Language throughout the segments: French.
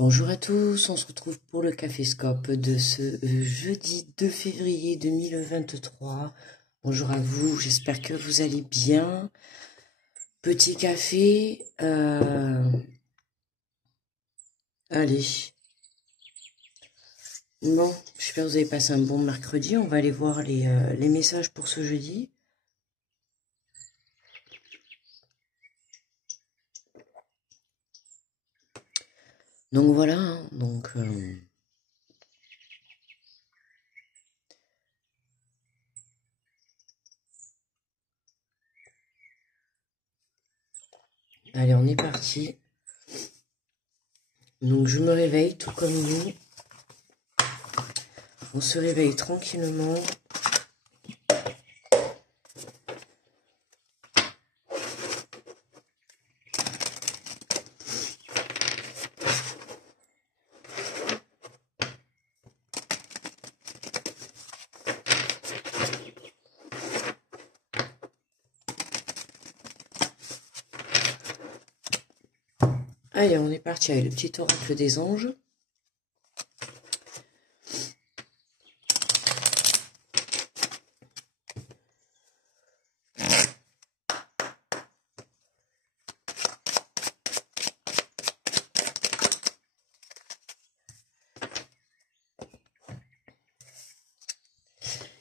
Bonjour à tous, on se retrouve pour le Caféscope de ce jeudi 2 février 2023. Bonjour à vous, j'espère que vous allez bien. Petit café, allez. Bon, j'espère que vous avez passé un bon mercredi. On va aller voir les messages pour ce jeudi. Donc voilà, hein, allez, on est parti. Donc je me réveille tout comme nous. On se réveille tranquillement. Allez, on est parti avec le petit oracle des anges.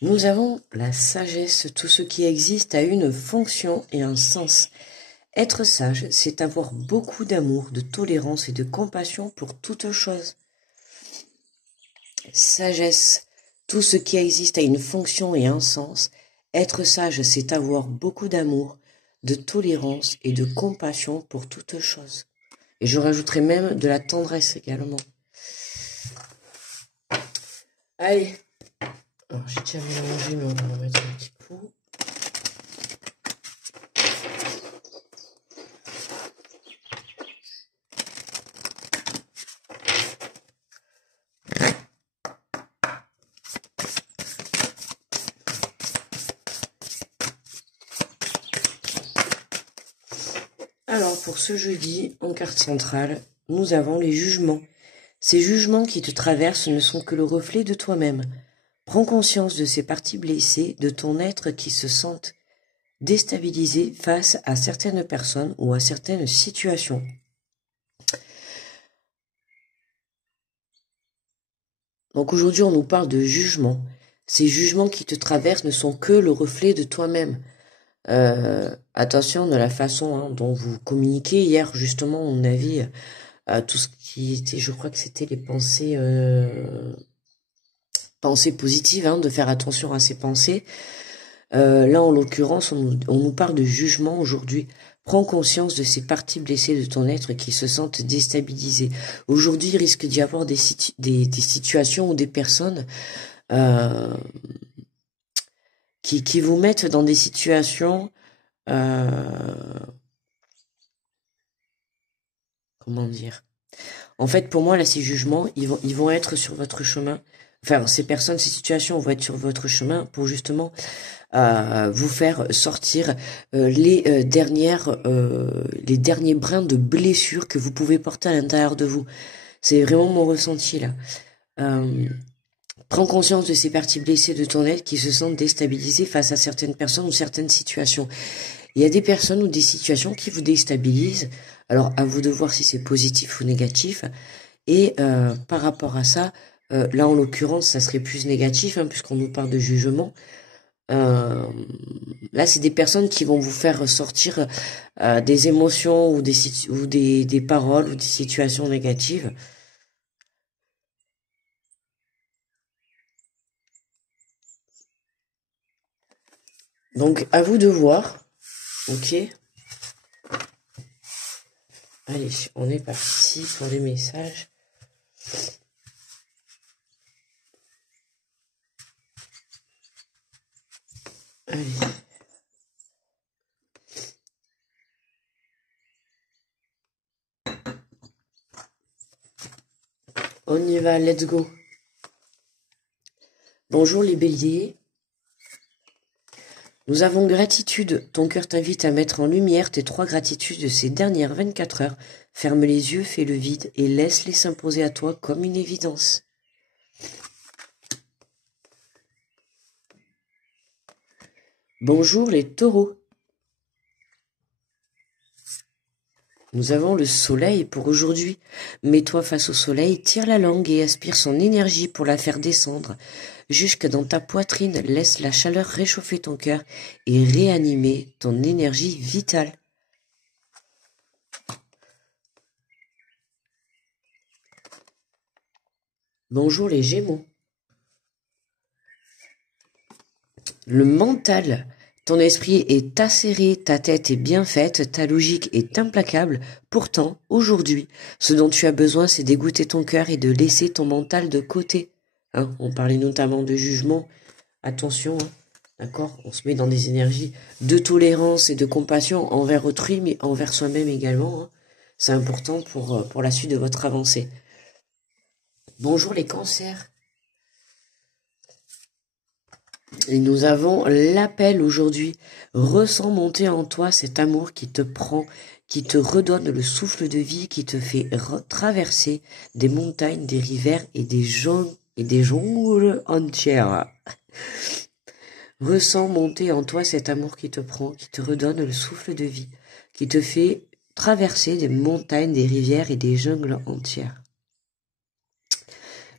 Nous avons la sagesse. Tout ce qui existe a une fonction et un sens. Être sage, c'est avoir beaucoup d'amour, de tolérance et de compassion pour toute chose. Sagesse. Tout ce qui existe a une fonction et un sens. Être sage, c'est avoir beaucoup d'amour, de tolérance et de compassion pour toute chose. Et je rajouterai même de la tendresse également. Allez. Alors, j'ai déjà mélangé, mais on va en mettre un petit coup. Alors, pour ce jeudi, en carte centrale, nous avons les jugements. Ces jugements qui te traversent ne sont que le reflet de toi-même. Prends conscience de ces parties blessées de ton être qui se sentent déstabilisées face à certaines personnes ou à certaines situations. Donc aujourd'hui, on nous parle de jugement. Ces jugements qui te traversent ne sont que le reflet de toi-même. Attention de la façon dont vous communiquez. Hier, justement, on avait tout ce qui était, je crois que c'était les pensées positives, de faire attention à ses pensées. Là, en l'occurrence, on nous parle de jugement aujourd'hui. Prends conscience de ces parties blessées de ton être qui se sentent déstabilisées. Aujourd'hui, il risque d'y avoir des situations ou des personnes qui vous mettent dans des situations comment dire. En fait, pour moi, là, ces jugements, ils vont être sur votre chemin. Enfin, ces personnes, ces situations vont être sur votre chemin pour justement vous faire sortir les derniers brins de blessures que vous pouvez porter à l'intérieur de vous. C'est vraiment mon ressenti là. Prends conscience de ces parties blessées de ton être qui se sentent déstabilisées face à certaines personnes ou certaines situations. Il y a des personnes ou des situations qui vous déstabilisent. Alors, à vous de voir si c'est positif ou négatif. Et par rapport à ça, là, en l'occurrence, ça serait plus négatif, puisqu'on nous parle de jugement. Là, c'est des personnes qui vont vous faire ressortir des émotions ou des paroles ou des situations négatives. Donc, à vous de voir. Ok. Allez, on est parti pour les messages. Allez. On y va, let's go. Bonjour les béliers. Nous avons gratitude. Ton cœur t'invite à mettre en lumière tes 3 gratitudes de ces dernières 24 heures Ferme les yeux, fais le vide et laisse-les s'imposer à toi comme une évidence. Bonjour les taureaux. Nous avons le soleil pour aujourd'hui. Mets-toi face au soleil, tire la langue et aspire son énergie pour la faire descendre. Jusque dans ta poitrine, laisse la chaleur réchauffer ton cœur et réanimer ton énergie vitale. Bonjour les Gémeaux. Le mental. Ton esprit est acéré, ta tête est bien faite, ta logique est implacable. Pourtant, aujourd'hui, ce dont tu as besoin, c'est d'égoûter ton cœur et de laisser ton mental de côté. On parlait notamment de jugement. Attention, d'accord, on se met dans des énergies de tolérance et de compassion envers autrui, mais envers soi-même également. C'est important pour la suite de votre avancée. Bonjour les cancers. Et nous avons l'appel aujourd'hui. Ressens monter en toi cet amour qui te prend, qui te redonne le souffle de vie, qui te fait traverser des montagnes, des rivières et des jungles entières. Ressens monter en toi cet amour qui te prend, qui te redonne le souffle de vie, qui te fait traverser des montagnes, des rivières et des jungles entières.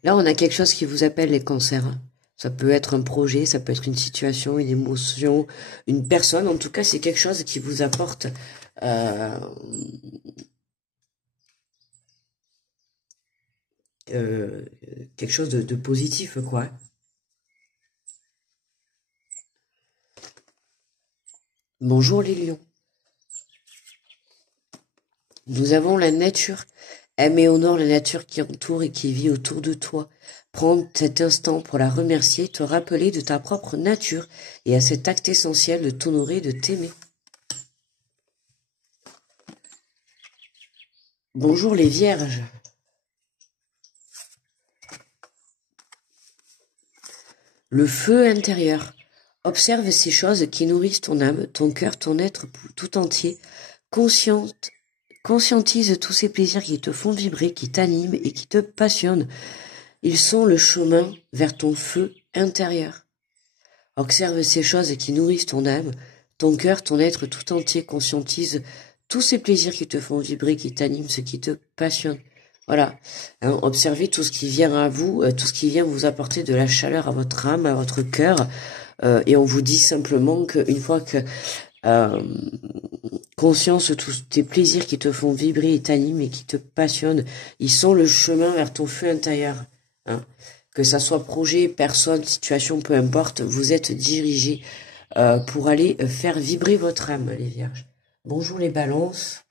Là, on a quelque chose qui vous appelle les cancers. Ça peut être un projet, ça peut être une situation, une émotion, une personne. En tout cas, c'est quelque chose qui vous apporte quelque chose de positif, quoi. Bonjour les lions. Nous avons la nature. Aime et honore la nature qui entoure et qui vit autour de toi. Prends cet instant pour la remercier, te rappeler de ta propre nature et à cet acte essentiel de t'honorer, de t'aimer. Bonjour les vierges. Le feu intérieur. Observe ces choses qui nourrissent ton âme, ton cœur, ton être tout entier. Conscientise tous ces plaisirs qui te font vibrer, qui t'animent et qui te passionnent. Ils sont le chemin vers ton feu intérieur. Observe ces choses qui nourrissent ton âme, ton cœur, ton être tout entier. Conscientise tous ces plaisirs qui te font vibrer, qui t'animent, ce qui te passionne. Voilà. Observez tout ce qui vient à vous, tout ce qui vient vous apporter de la chaleur à votre âme, à votre cœur. Et on vous dit simplement qu'une fois que conscience, tous tes plaisirs qui te font vibrer et t'animent et qui te passionnent, ils sont le chemin vers ton feu intérieur. Que ça soit projet, personne, situation, peu importe, vous êtes dirigés pour aller faire vibrer votre âme, les vierges. Bonjour les balances.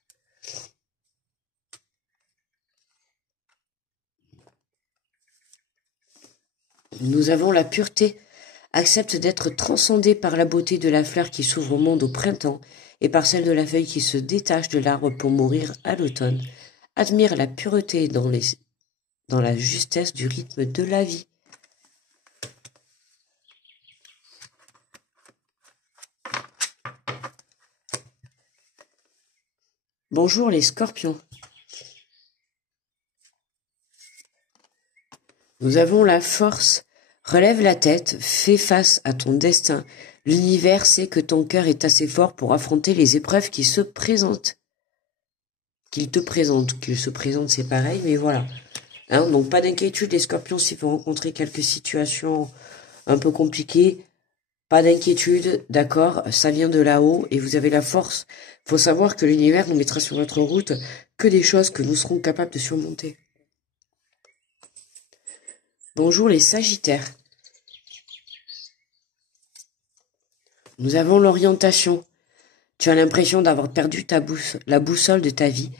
Nous avons la pureté. Accepte d'être transcendé par la beauté de la fleur qui s'ouvre au monde au printemps et par celle de la feuille qui se détache de l'arbre pour mourir à l'automne. Admire la pureté dans la justesse du rythme de la vie. Bonjour les scorpions. Nous avons la force. Relève la tête, fais face à ton destin. L'univers sait que ton cœur est assez fort pour affronter les épreuves qui se présentent. Qu'il te présente, qu'il se présente, c'est pareil, mais voilà. Donc pas d'inquiétude les scorpions si vous rencontrez quelques situations un peu compliquées. Pas d'inquiétude, d'accord, ça vient de là-haut et vous avez la force. Faut savoir que l'univers nous mettra sur notre route que des choses que nous serons capables de surmonter. Bonjour les sagittaires. Nous avons l'orientation. Tu as l'impression d'avoir perdu la boussole de ta vie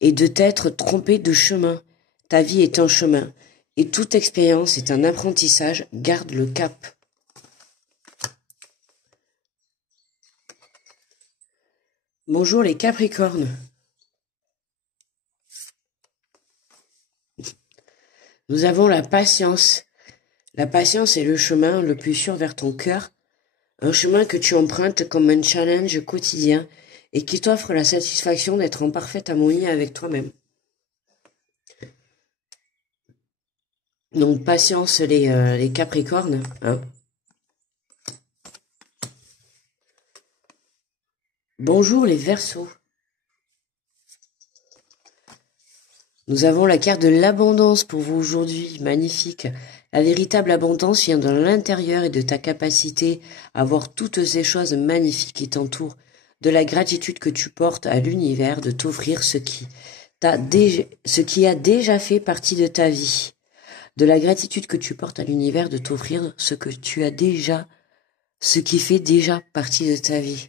et de t'être trompé de chemin. Ta vie est un chemin et toute expérience est un apprentissage. Garde le cap. Bonjour les capricornes. Nous avons la patience. La patience est le chemin le plus sûr vers ton cœur. Un chemin que tu empruntes comme un challenge quotidien et qui t'offre la satisfaction d'être en parfaite harmonie avec toi-même. Donc patience les Capricornes, hein. Bonjour les Verseaux. Nous avons la carte de l'abondance pour vous aujourd'hui, magnifique. La véritable abondance vient de l'intérieur et de ta capacité à voir toutes ces choses magnifiques qui t'entourent, de la gratitude que tu portes à l'univers de t'offrir ce qui a déjà fait partie de ta vie. De la gratitude que tu portes à l'univers de t'offrir ce qui fait déjà partie de ta vie.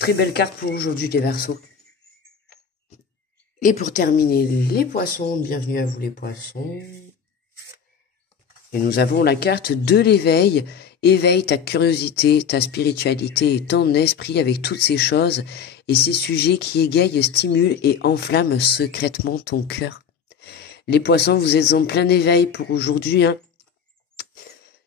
Très belle carte pour aujourd'hui les Verseaux. Et pour terminer, les Poissons, bienvenue à vous les Poissons. Et nous avons la carte de l'éveil. Éveille ta curiosité, ta spiritualité et ton esprit avec toutes ces choses et ces sujets qui égayent, stimulent et enflamment secrètement ton cœur. Les Poissons, vous êtes en plein éveil pour aujourd'hui, hein.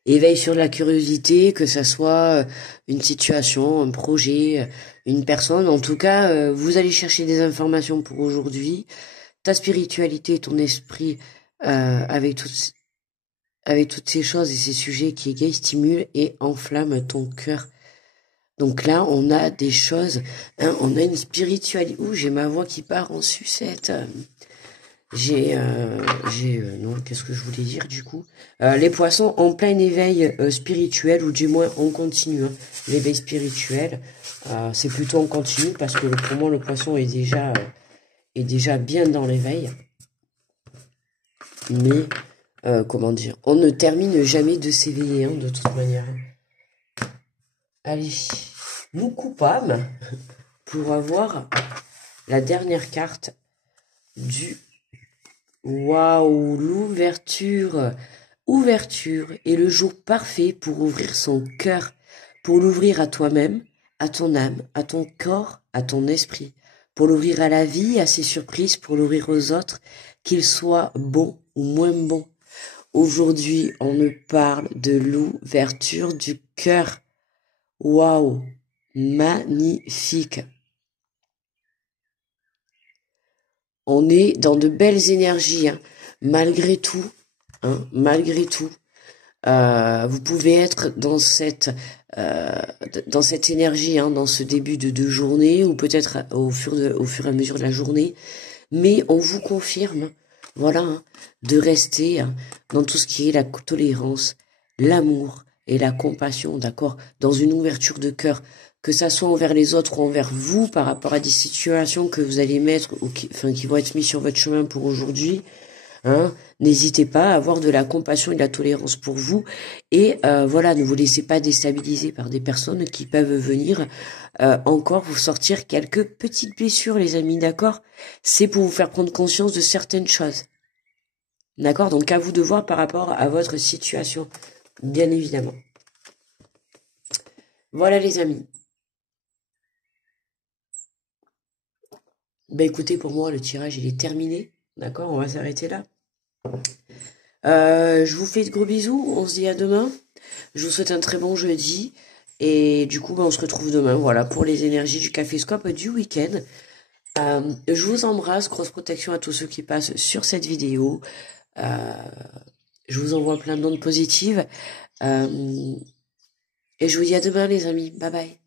Éveil sur la curiosité, que ça soit une situation, un projet, une personne. En tout cas, vous allez chercher des informations pour aujourd'hui. Ta spiritualité et ton esprit avec toutes ces choses et ces sujets qui égayent, stimulent et enflamment ton cœur. Donc là, on a des choses, hein, on a une spiritualité. Ouh, j'ai ma voix qui part en sucette. Non, qu'est-ce que je voulais dire du coup? Les Poissons en plein éveil spirituel, ou du moins on continue, hein. L'éveil spirituel, c'est plutôt en continu parce que pour moi le Poisson est déjà bien dans l'éveil. Mais comment dire, on ne termine jamais de s'éveiller, hein, de toute manière. Allez, nous coupons pour avoir la dernière carte du... Waouh, l'ouverture. Ouverture est le jour parfait pour ouvrir son cœur, pour l'ouvrir à toi-même, à ton âme, à ton corps, à ton esprit, pour l'ouvrir à la vie, à ses surprises, pour l'ouvrir aux autres, qu'ils soient bons ou moins bons. Aujourd'hui, on me parle de l'ouverture du cœur. Waouh, magnifique. On est dans de belles énergies, hein. Malgré tout, hein, malgré tout, vous pouvez être dans cette énergie, hein, dans ce début de journée, ou peut-être au fur et à mesure de la journée, mais on vous confirme, voilà, hein, de rester, hein, dans tout ce qui est la tolérance, l'amour et la compassion, d'accord, dans une ouverture de cœur, que ça soit envers les autres ou envers vous, par rapport à des situations que vous allez mettre, ou qui vont être mises sur votre chemin pour aujourd'hui, hein. N'hésitez pas à avoir de la compassion et de la tolérance pour vous, et voilà, ne vous laissez pas déstabiliser par des personnes qui peuvent venir encore vous sortir quelques petites blessures, les amis, d'accord? C'est pour vous faire prendre conscience de certaines choses, d'accord? Donc à vous de voir par rapport à votre situation, bien évidemment. Voilà les amis. Ben écoutez, pour moi le tirage il est terminé, d'accord? On va s'arrêter là. Je vous fais de gros bisous, on se dit à demain. Je vous souhaite un très bon jeudi. Et du coup, on se retrouve demain, voilà, pour les énergies du Caféscope du week-end. Je vous embrasse, grosse protection à tous ceux qui passent sur cette vidéo. Je vous envoie plein d'ondes positives. Et je vous dis à demain les amis, bye bye.